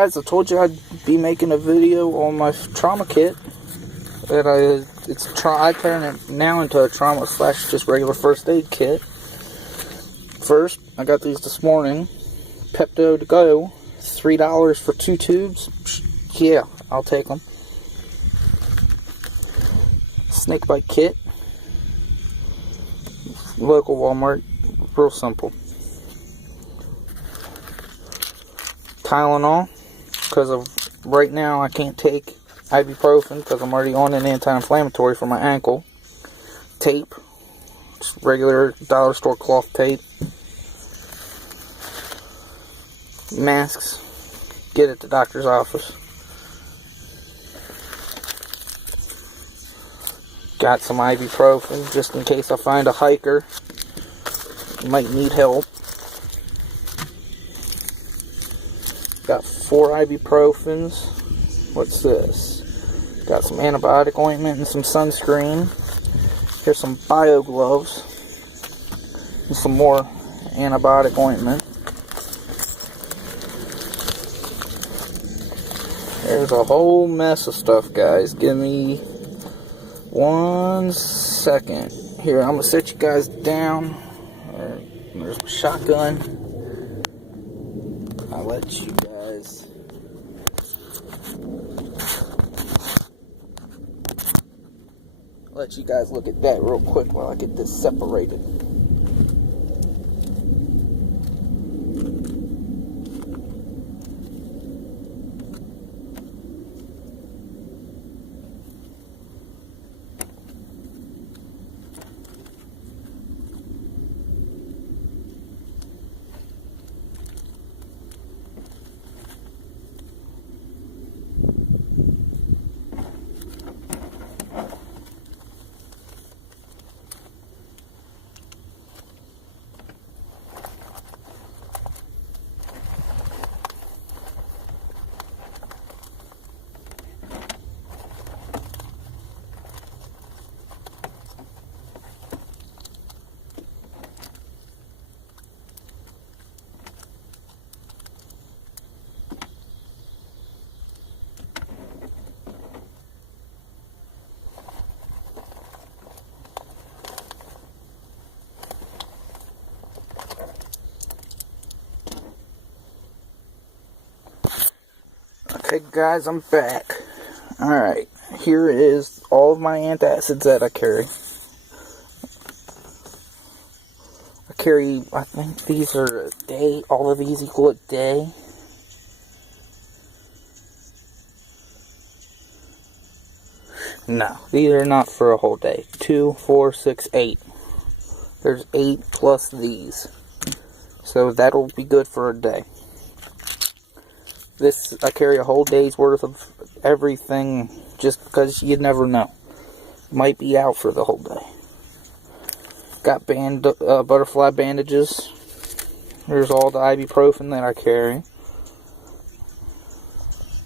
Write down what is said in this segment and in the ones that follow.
Guys, I told you I'd be making a video on my trauma kit. I turn it now into a trauma / just regular first aid kit. First, I got these this morning. Pepto to go, $3 for 2 tubes. Yeah, I'll take them. Snakebite kit, local Walmart, real simple. Tylenol, because of right now I can't take ibuprofen because I'm already on an anti-inflammatory for my ankle. Tape, just regular dollar store cloth tape. Masks, get at the doctor's office. Got some ibuprofen just in case I find a hiker who might need help. Got 4 ibuprofens. What's this? Got some antibiotic ointment and some sunscreen. Here's some bio gloves and some more antibiotic ointment. There's a whole mess of stuff, guys. Give me 1 second. Here, I'm gonna set you guys down. There's my shotgun. I'll let you guys look at that real quick while I get this separated. Okay guys, I'm back. Alright, here is all of my antacids that I carry. I think these are a day, all of these equal a day. No, these are not for a whole day. 2, 4, 6, 8. There's 8 plus these. So that'll be good for a day. This, I carry a whole day's worth of everything just because you never know. Might be out for the whole day. Got butterfly bandages. Here's all the ibuprofen that I carry.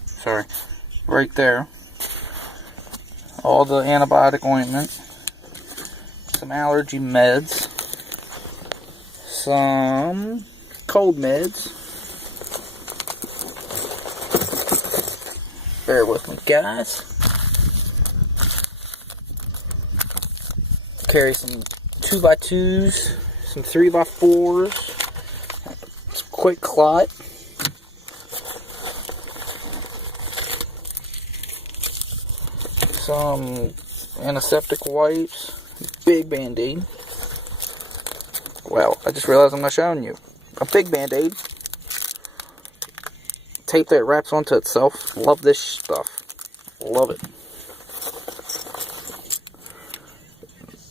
Sorry. Right there. All the antibiotic ointment. Some allergy meds. Some cold meds. Bear with me, guys. Carry some 2x2s, some 3x4s, quick clot, some antiseptic wipes, big band-aid. Well, I just realized I'm not showing you. A big band-aid. Tape that wraps onto itself. Love this stuff. Love it.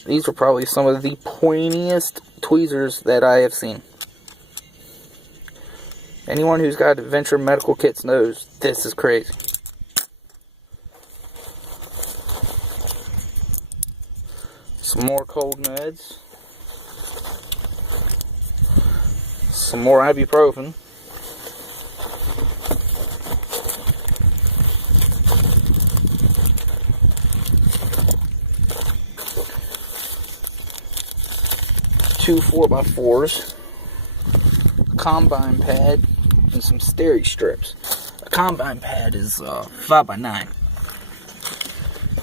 These are probably some of the pointiest tweezers that I have seen. Anyone who's got adventure medical kits knows this is crazy. Some more cold meds. Some more ibuprofen. Two 4x4s, combine pad, and some steri strips. The combine pad is 5x9.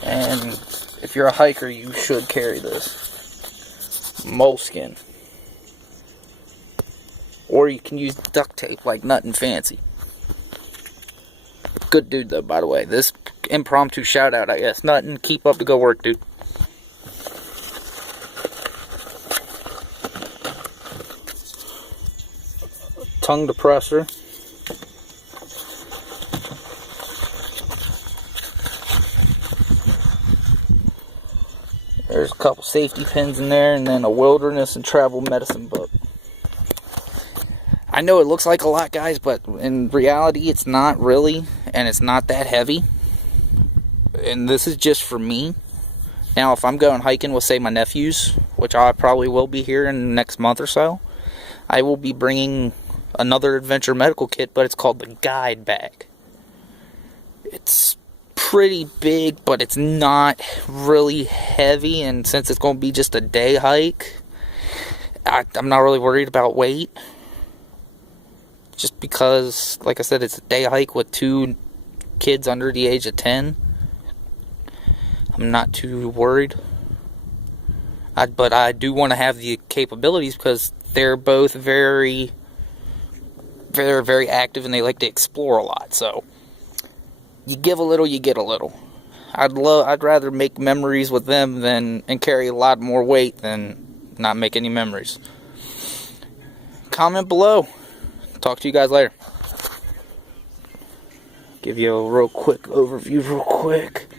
And if you're a hiker, you should carry this. Moleskin. Or you can use duct tape like Nothing Fancy. Good dude though, by the way. This impromptu shout out, I guess. Nothing. Keep up the good work, dude. Tongue depressor. There's a couple safety pins in there, and then a wilderness and travel medicine book. I know it looks like a lot, guys, but in reality, it's not really, and it's not that heavy. And this is just for me. Now, if I'm going hiking with, say, my nephews, which I probably will be here in the next month or so, I will be bringing another adventure medical kit, but it's called the guide bag. It's pretty big, but it's not really heavy, and since it's going to be just a day hike, I'm not really worried about weight. Just because, like I said, it's a day hike with 2 kids under the age of 10. I'm not too worried. But I do want to have the capabilities because they're both very active and they like to explore a lot. So you give a little, you get a little. I'd rather make memories with them and carry a lot more weight than not make any memories. Comment below. Talk to you guys later. Give you a real quick overview real quick.